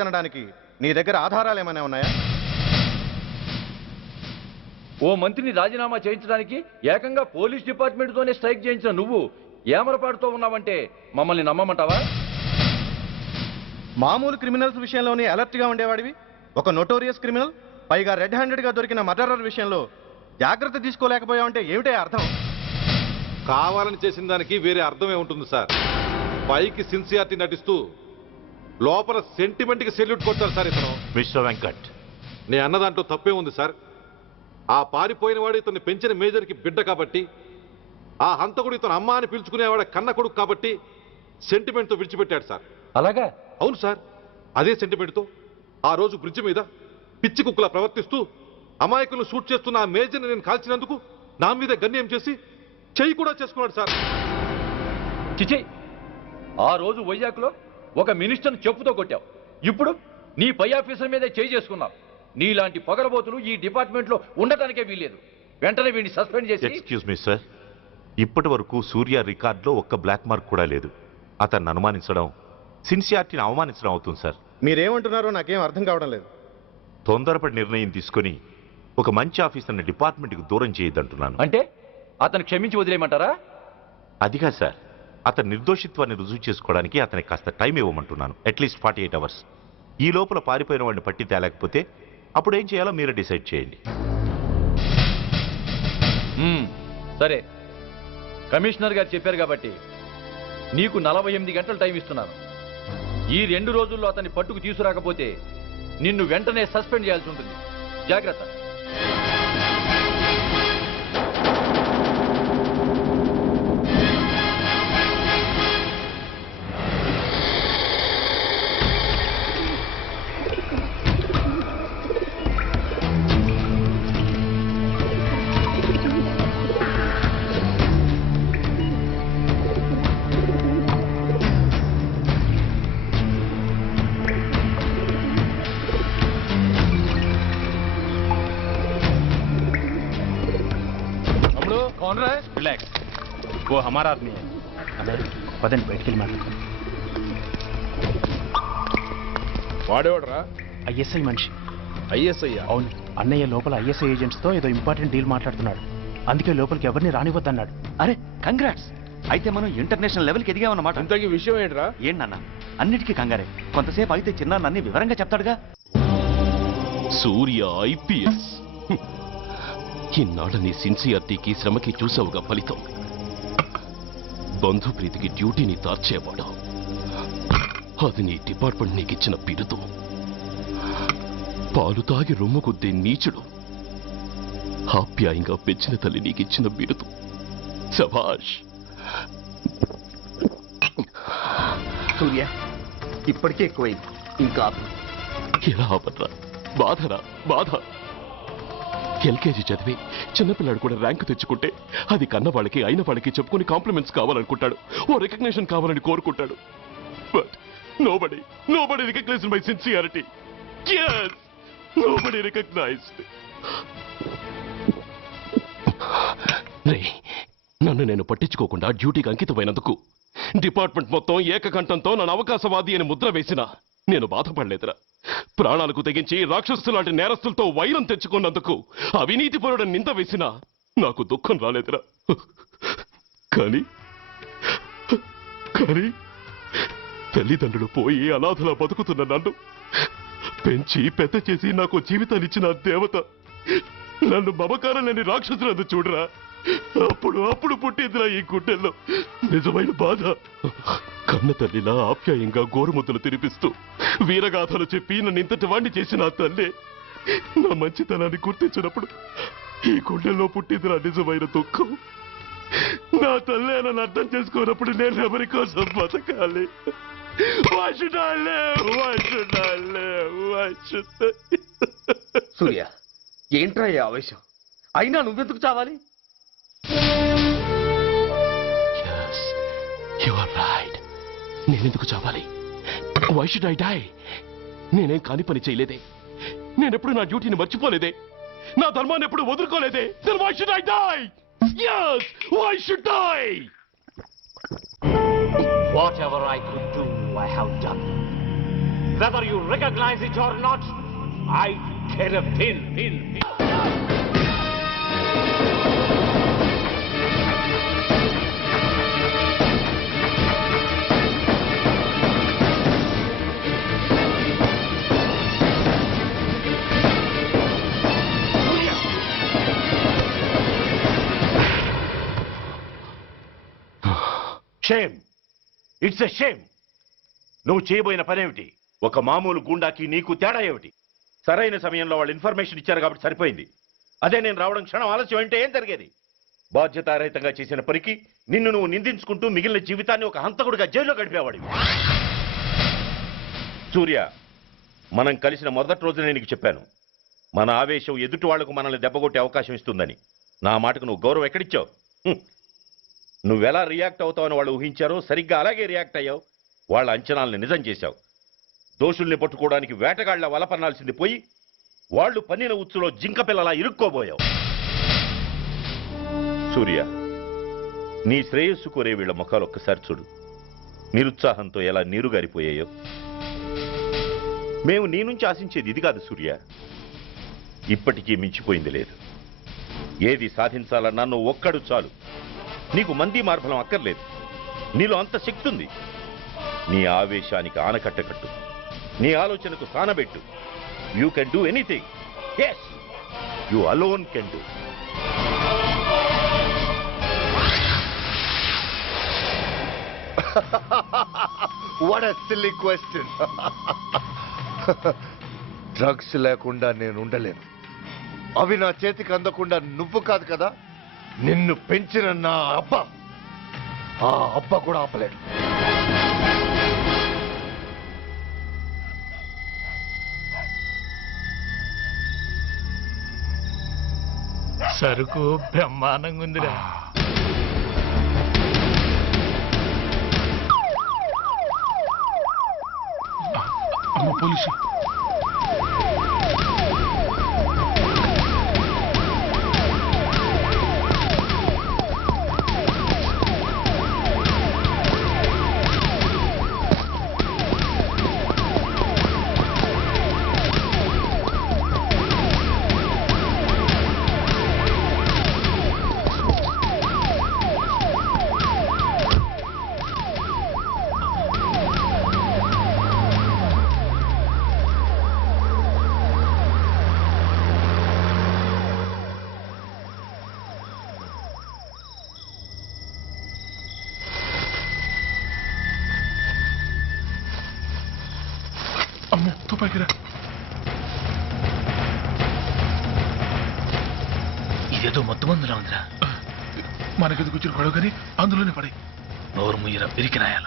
తినడానికి నీ దగ్గర ఆధారాలు ఏమైనా ఉన్నాయా? ఓ మంత్రిని రాజీనామా చేయించడానికి ఏకంగా పోలీస్ డిపార్ట్మెంట్తోనే స్ట్రైక్ చేయించిన నువ్వు ఏమరపాటుతో ఉన్నావంటే మమ్మల్ని నమ్మమంటావా? మామూలు క్రిమినల్స్ విషయంలోనే అలర్ట్గా ఉండేవాడివి, ఒక నోటోరియస్ క్రిమినల్, పైగా రెడ్ హ్యాండెడ్గా దొరికిన మర్డరర్ విషయంలో జాగ్రత్త తీసుకోలేకపోయావంటే ఏమిటే అర్థం? కావాలని చేసిన దానికి వేరే అర్థమే ఉంటుంది సార్. పైకి సిన్సియారిటీ నటిస్తూ లోపల సెంటిమెంట్కి సెల్యూట్ కొడతారు సార్ ఇతను. మిస్టర్ వెంకట్, నేను అన్న దాంట్లో తప్పే ఉంది సార్. ఆ పారిపోయిన వాడు ఇతన్ని పెంచిన మేజర్కి బిడ్డ కాబట్టి, ఆ హంతకుడు ఇతను అమ్మ అని పిలుచుకునేవాడు కన్న కొడుకు కాబట్టి సెంటిమెంట్తో విడిచిపెట్టాడు సార్. అలాగా? అవును సార్, అదే సెంటిమెంట్తో ఆ రోజు బ్రిడ్జ్ మీద పిచ్చి కుక్కలా ప్రవర్తిస్తూ అమాయకులను షూట్ చేస్తున్న ఆ మేజర్ని నేను కాల్చినందుకు నా మీద గన్యం చేసి చెయ్యి కూడా చేసుకున్నాడు సార్. చిచి, ఆ రోజు వైజాగ్లో ఒక మినిస్టర్ని చెప్పుతో కొట్టావు, ఇప్పుడు నీ పై ఆఫీసర్ మీదే చేయి చేసుకున్నావు. నీలాంటి పొగరబోతులు ఈ డిపార్ట్మెంట్లో ఉండటానికే వీల్లేదు. వెంటనే వీడిని సస్పెండ్ చేసి. ఎక్స్క్యూజ్ మీ సార్, ఇప్పటి వరకు సూర్య రికార్డులో ఒక్క బ్లాక్ మార్క్ కూడా లేదు. అతన్ని అనుమానించడం సిన్సియారిటీని అవమానించడం అవుతుంది సార్. మీరేమంటున్నారో నాకేం అర్థం కావడం లేదు. తొందరపడి నిర్ణయం తీసుకొని ఒక మంచి ఆఫీసర్ని డిపార్ట్మెంట్కి దూరం చేయొద్దంటున్నాను. అంటే అతను క్షమించి వదిలేయమంటారా? అదిగా సార్, అతని నిర్దోషిత్వాన్ని రుజువు చేసుకోవడానికి అతనికి కాస్త టైం ఇవ్వమంటున్నాను. At least 48 hours. ఈ లోపల పారిపోయిన వాడిని పట్టి తేలేకపోతే అప్పుడు ఏం చేయాలో మీరే డిసైడ్ చేయండి. సరే, కమిషనర్ గారు చెప్పారు కాబట్టి నీకు 48 గంటలు టైం ఇస్తున్నాను. ఈ 2 రోజుల్లో అతన్ని పట్టుకు తీసుకురాకపోతే నిన్ను వెంటనే సస్పెండ్ చేయాల్సి ఉంటుంది. జాగ్రత్త. कौन रहा है? रिलैक्स, वो हमारा आदमी है. పదండి బయటికి వెళ్ళి మాట్లాడుతాం. వాడేవాడరా? ఐఎస్ఐ మనిషి. ఐఎస్ఐ? అవును, అన్నయ్య లోపల ఐఎస్ఐ ఏజెంట్స్తో ఏదో ఇంపార్టెంట్ డీల్ మాట్లాడుతున్నాడు. అందుకే లోపలికి ఎవరిని రానివ్వద్దన్నాడు. అరే కంగ్రాట్స్, అయితే మనం ఇంటర్నేషనల్ లెవెల్కి ఎదిగామన్నమాట. ఇంతకీ విషయం ఏంట్రా? ఏంటన్నా అన్నిటికీ కంగారే. కొంతసేపు అయితే చిన్న అన్ని వివరంగా చెప్తాడుగా. సూర్య ఐపీఎస్. ఇన్నాళ్ళ నీ సిన్సియారిటీకి శ్రమకి చూసావుగా ఫలితం. బంధుప్రీతికి డ్యూటీని తార్చేవాడు. అది నీ డిపార్ట్మెంట్ నీకిచ్చిన బిరుదు. పాలు తాగి రొమ్ము కొద్దే నీచుడు ఆప్యాయంగా పెంచిన తల్లి నీకిచ్చిన బిరుదు. శభాష్. సూర్య ఇప్పటికే ఎక్కువైంది, ఇంకా ఎలా ఆపట్రా? బాధరా బాధ. ఎల్కేజీ చదివి చిన్నపిల్లాడు కూడా ర్యాంకు తెచ్చుకుంటే అది కన్న వాళ్ళకి అయిన వాళ్ళకి చెప్పుకుని కాంప్లిమెంట్స్ కావాలనుకుంటాడు, ఓ రికగ్నిషన్ కావాలని కోరుకుంటాడు. But nobody recognized my sincerity. yes, nobody recognized. నన్ను నేను పట్టించుకోకుండా డ్యూటీకి అంకితమైనందుకు డిపార్ట్మెంట్ మొత్తం ఏకకంఠంతో నన్ను అవకాశవాది అని ముద్ర వేసినా నేను బాధపడలేదురా. ప్రాణాలకు తెగించి రాక్షసు లాంటి నేరస్తులతో వైరం తెచ్చుకున్నందుకు అవినీతిపరుడని నింద వేసినా నాకు దుఃఖం రాలేదురా. కానీ తల్లిదండ్రులు పోయి అనాథలా బతుకుతున్న నన్ను పెంచి పెద్ద చేసి నాకు జీవితాన్నిచ్చిన దేవత నన్ను మమకారం లేని రాక్షసులందు చూడరా. అప్పుడు పుట్టిందిరా ఈ గుండెల్లో నిజమైన బాధ. కన్న తల్లిలా ఆప్యాయంగా గోరుముద్దలు తినిపిస్తూ వీరగాథలు చెప్పి నన్ను ఇంతటి వాణ్ణి చేసిన ఆ తల్లే నా మంచితనాన్ని గుర్తించినప్పుడు ఈ గుండెల్లో పుట్టిందిరా నిజమైన దుఃఖం. నా తల్లే నన్ను అర్థం చేసుకోనప్పుడు నేను ఎవరి కోసం బతకాలి? సూర్య ఏంట్రా ఈ ఆవేశం? అయినా నువ్వెందుకు చావాలి? నేనెందుకు చావాలి? Why should I die? నేనేం కాని పని చేయలేదే, నేనెప్పుడు నా డ్యూటీని మర్చిపోలేదే, నా ధర్మాన్ని ఎప్పుడు వదులుకోలేదే. Then why should I die? Yes, why should I? Whatever I could do, I have done. whether you recognize it or not, I care a pin. Shame, it's a shame. నువ్వు చేయబోయిన పనేమిటి? ఒక మామూలు గుండాకి నీకు తేడా ఏమిటి? సరైన సమయంలో వాళ్ళు ఇన్ఫర్మేషన్ ఇచ్చారు కాబట్టి సరిపోయింది. అదే నేను రావడం క్షణం ఆలస్యం అంటే ఏం జరిగేది? బాధ్యతారహితంగా చేసిన పనికి నిన్ను నువ్వు నిందించుకుంటూ మిగిలిన జీవితాన్ని ఒక హంతకుడిగా జైల్లో గడిపేవాడివి. సూర్య, మనం కలిసిన మొదటి రోజునే నీకు చెప్పాను, మన ఆవేశం ఎదుటి వాళ్లకు మనల్ని దెబ్బగొట్టే అవకాశం ఇస్తుందని. నా మాటకు నువ్వు గౌరవం ఎక్కడిచ్చావు? నువ్వెలా రియాక్ట్ అవుతావని వాళ్ళు ఊహించారో సరిగ్గా అలాగే రియాక్ట్ అయ్యావు. వాళ్ళ అంచనాలను నిజం చేశావు. దోషుల్ని పట్టుకోవడానికి వేటగాళ్ల వలపన్నాల్సింది పోయి వాళ్ళు పన్నిన ఉచ్చులో జింక పిల్లలా ఇరుక్కోబోయావు. సూర్య, నీ శ్రేయస్సు కోరే వీళ్ళ ముఖాలు ఒక్కసారి చూడు. నిరుత్సాహంతో ఎలా నీరుగారిపోయాయో. మేము నీ నుంచి ఆశించేది ఇది కాదు సూర్య. ఇప్పటికీ మించిపోయింది లేదు. ఏది సాధించాలన్నా నువ్వు ఒక్కడు చాలు. నీకు మంది మార్బలం అక్కర్లేదు. నీలో అంత శక్తి ఉంది. నీ ఆవేశానికి ఆనకట్ట కట్టు. నీ ఆలోచనకు సానబెట్టు. You can do anything. Yes, you alone can do. What a silly question. Drugs లేకుండా నేను ఉండలేను. అవి నా చేతికి అందకుండా నువ్వు కాదు కదా, నిన్ను పెంచిన నా అబ్బా, ఆ అబ్బా కూడా ఆపలేడు. సరుకు బ్రహ్మాండంగా ఉందిరా. అమ్మ పోలీసు. అమ్మో, తుపాకిరా. ఇదేదో మొత్తం మందులా ఉందిరా. మనకెందుకు వచ్చిన గొడవ కానీ అందులోనే పడి. నోరు ముయ్యరా పిరికినాయాల.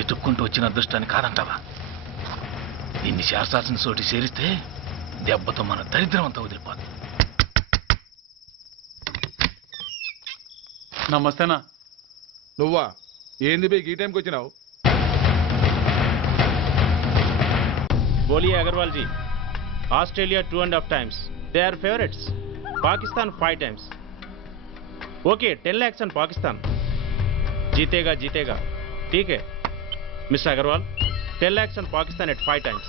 ఎత్తుక్కుంటూ వచ్చిన అదృష్టాన్ని కాదంటావా? దీన్ని శాస్త్రాసిన చోటి చేరిస్తే దెబ్బతో మన దరిద్రం అంతా వదిలిపోతుంది. నమస్తేనా. నువ్వా? ఏంది బే ఈ టైంకి వచ్చినావు? बोलिए Agarwal ji. Australia 2.5 times. They are favorites. Pakistan 5 times. Okay, 10 lakhs on Pakistan. जीतेगा जीतेगा. ठीक है mister Agarwal. 10 lakhs on Pakistan at 5 times.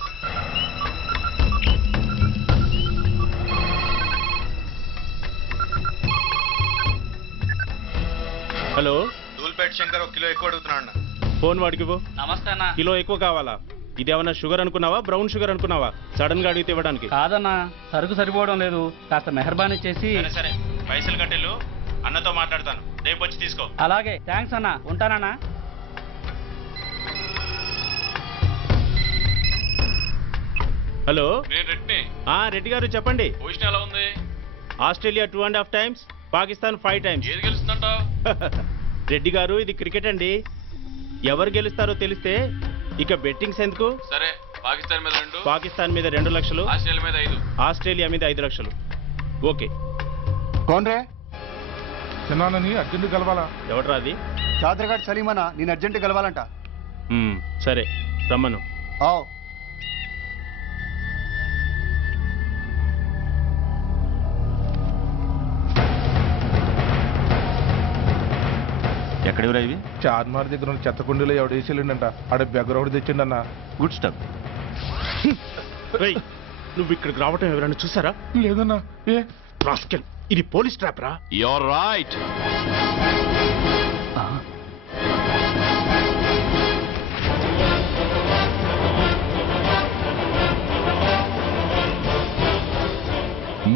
Hello, Dhoolpet Shankar ఒక కిలో ఎక్కువ అడుగుతున్నాడు. ఫోన్ వాడికి పో. నమస్తే అన్న. కిలో ఎక్కువ కావాలా? ఇదేమన్నా షుగర్ అనుకున్నావా, బ్రౌన్ షుగర్ అనుకున్నావా? సడన్ గా అడిగితే ఇవ్వడానికి కాదన్నా, సరుకు సరిపోవడం లేదు. కాస్త మెహర్బానీ చేసి. సరే, పైసలు కట్టెలు అన్నతో మాట్లాడతాను. రేపు వచ్చి తీసుకో. అలాగే, థ్యాంక్స్ అన్న. ఉంటానన్నా. హలో, రెడ్డి. రెడ్డి గారు చెప్పండి. పొజిషన్ ఎలా ఉంది? Australia 2.5 times, Pakistan 5 times. ఏది గెలుస్తుందంటావు? రెడ్డి గారు, ఇది క్రికెట్ అండి. ఎవరు గెలుస్తారో తెలిస్తే ఇక బెట్టింగ్స్ ఎందుకు? సరే, పాకిస్తాన్ మీద 2, పాకిస్తాన్ మీద 2 లక్షలు, ఆస్ట్రేలియా మీద 5. ఆస్ట్రేలియా మీద 5 లక్షలు. ఓకే. కోన్రే? చిన్నానని అర్జెంట్ కలవాలా? ఎవట్రా అది? చాదరగాడ్ సలీమనా, నేను అర్జెంట్ కలవాలంట. సరే, రమ్మను. ఎక్కడెవరా ఇవి? చార్మార్ దగ్గర ఉన్న చెత్త కుండీలో ఎవడు వేసేళ్ళంట. ఆడ బెగ్గర ఒకటి తెచ్చిండన్నా. Good stuff. రేయ్, నువ్వు ఇక్కడికి రావటం ఎవరైనా చూసారా? లేదన్నా. ఏ రాస్కెల్, ఇది పోలీస్ ట్రాప్ రా. You're right.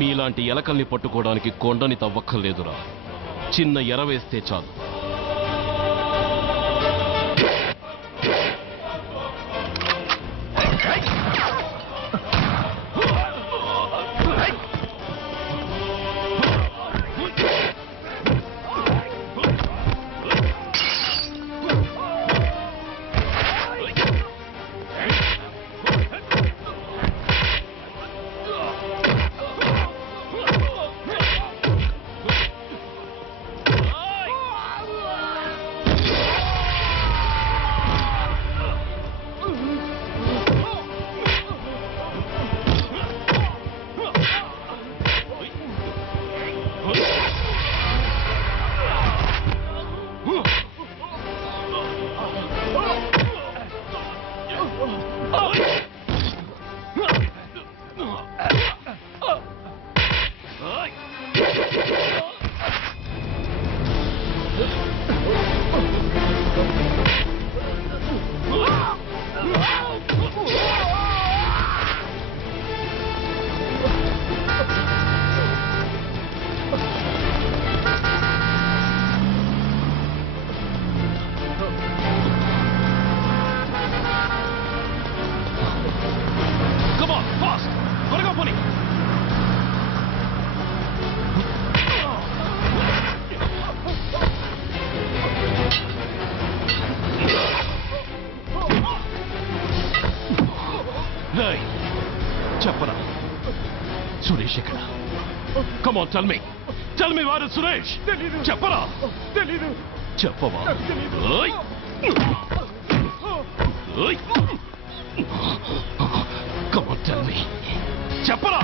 మీలాంటి ఎలకల్ని పట్టుకోవడానికి కొండని తవ్వక్కర్లేదురా, చిన్న ఎర వేస్తే చాలు. చెప్పరా సురేష్ ఎక్కడ? కమ్ ఆన్, టెల్ మీ వారు సురేష్. చెప్పరా? తెలీదు. చెప్పవా? Come on, tell me. చెప్పరా?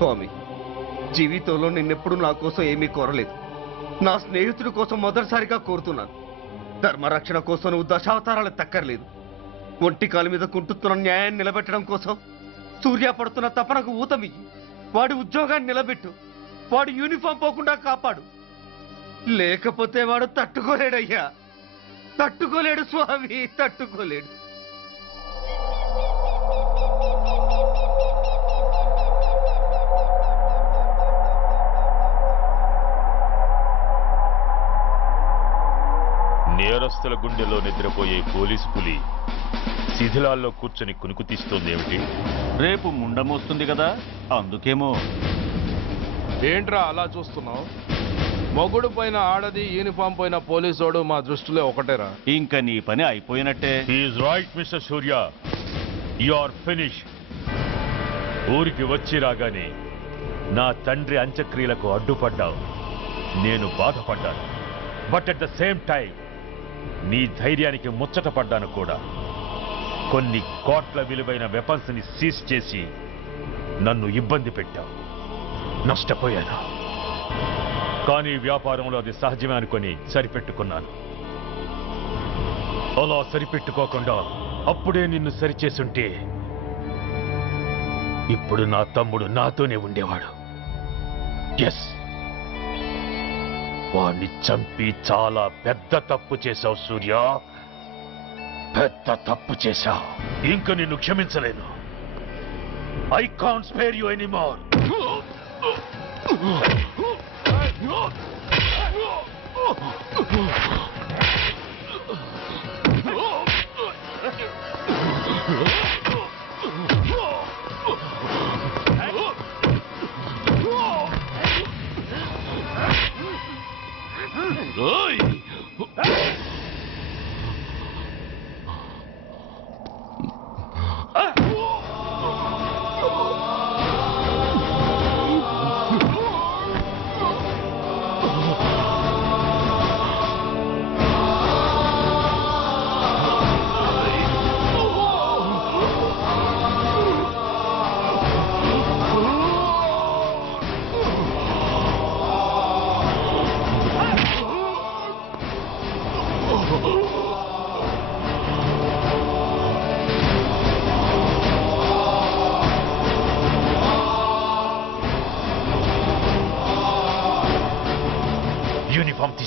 స్వామి, జీవితంలో నిన్నెప్పుడు నా కోసం ఏమీ కోరలేదు. నా స్నేహితుడి కోసం మొదటిసారిగా కోరుతున్నాను. ధర్మరక్షణ కోసం నువ్వు దశావతారాలు తక్కర్లేదు. ఒంటి కాలు మీద కుంటుతున్న న్యాయాన్ని నిలబెట్టడం కోసం సూర్య పడుతున్న తపనకు ఊతమియ్యి. వాడి ఉద్యోగాన్ని నిలబెట్టు. వాడి యూనిఫామ్ పోకుండా కాపాడు. లేకపోతే వాడు తట్టుకోలేడయ్యా, తట్టుకోలేడు స్వామి, తట్టుకోలేడు. నేరస్తుల గుండెలో నిద్రపోయే పోలీసు పులి శిథిలాల్లో కూర్చొని కునుకు తీస్తోందేమిటి? రేపు ముండమొస్తుంది కదా, అందుకేమో. ఏంట్రా అలా చూస్తున్నావు? మొగుడు పైన ఆడది, యూనిఫామ్ పైన పోలీసోడు మా దృష్టిలో ఒకటేరా. ఇంకా నీ పని అయిపోయినట్టే. Is right mister Surya, you are finish. ఊరికి వచ్చి రాగానే నా తండ్రి అంత్యక్రియలకు అడ్డుపడ్డావు. నేను బాధపడ్డాను. But at the same time నీ ధైర్యానికి ముచ్చట పడ్డాను కూడా. కొన్ని కోట్ల విలువైన వెపన్స్ ని సీజ్ చేసి నన్ను ఇబ్బంది పెట్టావు. నష్టపోయాను. కానీ వ్యాపారంలో అది సహజమే అనుకొని సరిపెట్టుకున్నాను. అలా సరిపెట్టుకోకుండా అప్పుడే నిన్ను సరిచేసుంటే ఇప్పుడు నా తమ్ముడు నాతోనే ఉండేవాడు. ఎస్, వాణ్ణి చంపి చాలా పెద్ద తప్పు చేశావు సూర్య, పెద్ద తప్పు చేశావు. ఇంక నిన్ను క్షమించలేను. I can't spare you anymore.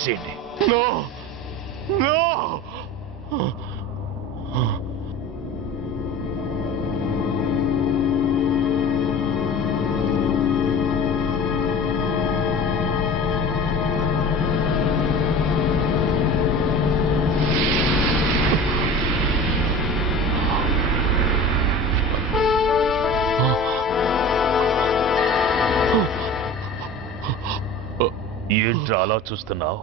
తీసేయండి. నో నో ఏంట్రా అలా చూస్తున్నావు?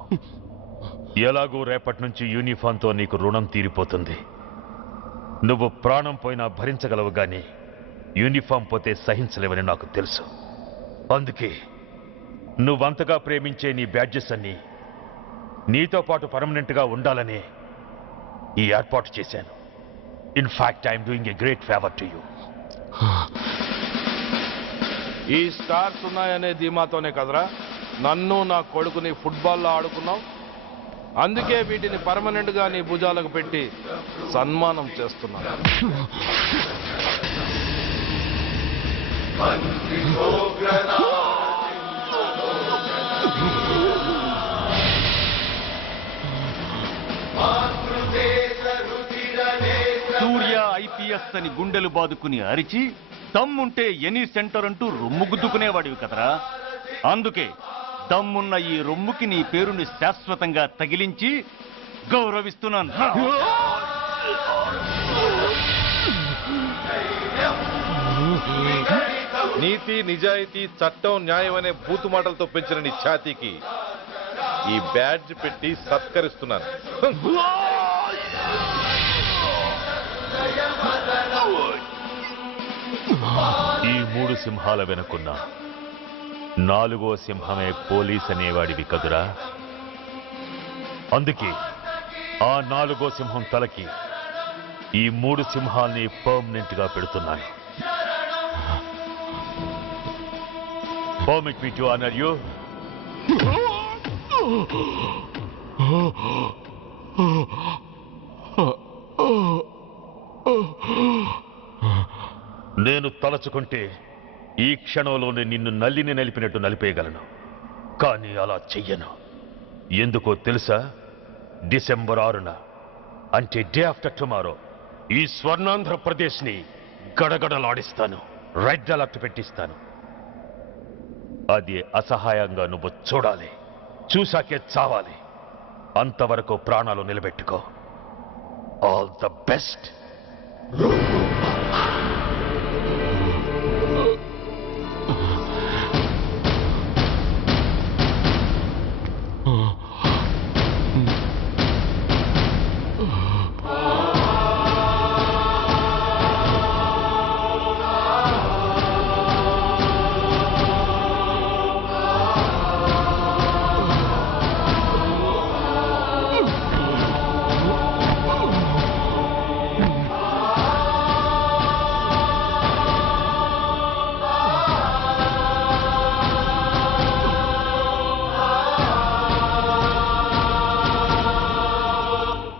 ఎలాగూ రేపటి నుంచి యూనిఫామ్తో నీకు రుణం తీరిపోతుంది. నువ్వు ప్రాణం పోయినా భరించగలవు గాని యూనిఫామ్ పోతే సహించలేవని నాకు తెలుసు. అందుకే నువ్వంతగా ప్రేమించే నీ బ్యాడ్జెస్ అన్ని నీతో పాటు పర్మనెంట్గా ఉండాలని ఈ ఏర్పాటు చేశాను. In fact I'm doing a great favour to you. ఈ స్టార్స్ ఉన్నాయనే ధీమాతోనే కదరా నన్ను నా కొడుకుని ఫుట్బాల్లో ఆడుకున్నావు. అందుకే వీటిని పర్మనెంట్ గా నీ భుజాలకు పెట్టి సన్మానం చేస్తున్నాను. సూర్య ఐపీఎస్ అని గుండెలు బాదుకుని అరిచి దమ్ముంటే ఎనీ సెంటర్ అంటూ రొమ్ము గుద్దుకునేవాడివి కదరా. అందుకే దమ్మున్న ఈ రొమ్ముకి నీ పేరుని శాశ్వతంగా తగిలించి గౌరవిస్తున్నాను. నీతి నిజాయితీ చట్టం న్యాయం అనే బూతు మాటలతో పెంచిన నీ ఛాతీకి ఈ బ్యాడ్జ్ పెట్టి సత్కరిస్తున్నాను. ఈ 3 సింహాల వెనుకున్న 4వ సింహమే పోలీస్ అనేవాడివి కదురా. అందుకే ఆ 4వ సింహం తలకి ఈ 3 సింహాల్ని పర్మనెంట్ గా పెడుతున్నాను. Permit me to honor you. నేను తలచుకుంటే ఈ క్షణంలోనే నిన్ను నల్లిని నలిపినట్టు నలిపేయగలను. కానీ అలా చెయ్యను. ఎందుకో తెలుసా? డిసెంబర్ 6న అంటే డే ఆఫ్టర్ టుమారో ఈ స్వర్ణాంధ్రప్రదేశ్ని గడగడలాడిస్తాను. రెడ్ అలర్ట్ పెట్టిస్తాను. అది అసహాయంగా నువ్వు చూడాలి. చూశాకే చావాలి. అంతవరకు ప్రాణాలు నిలబెట్టుకో. All the best.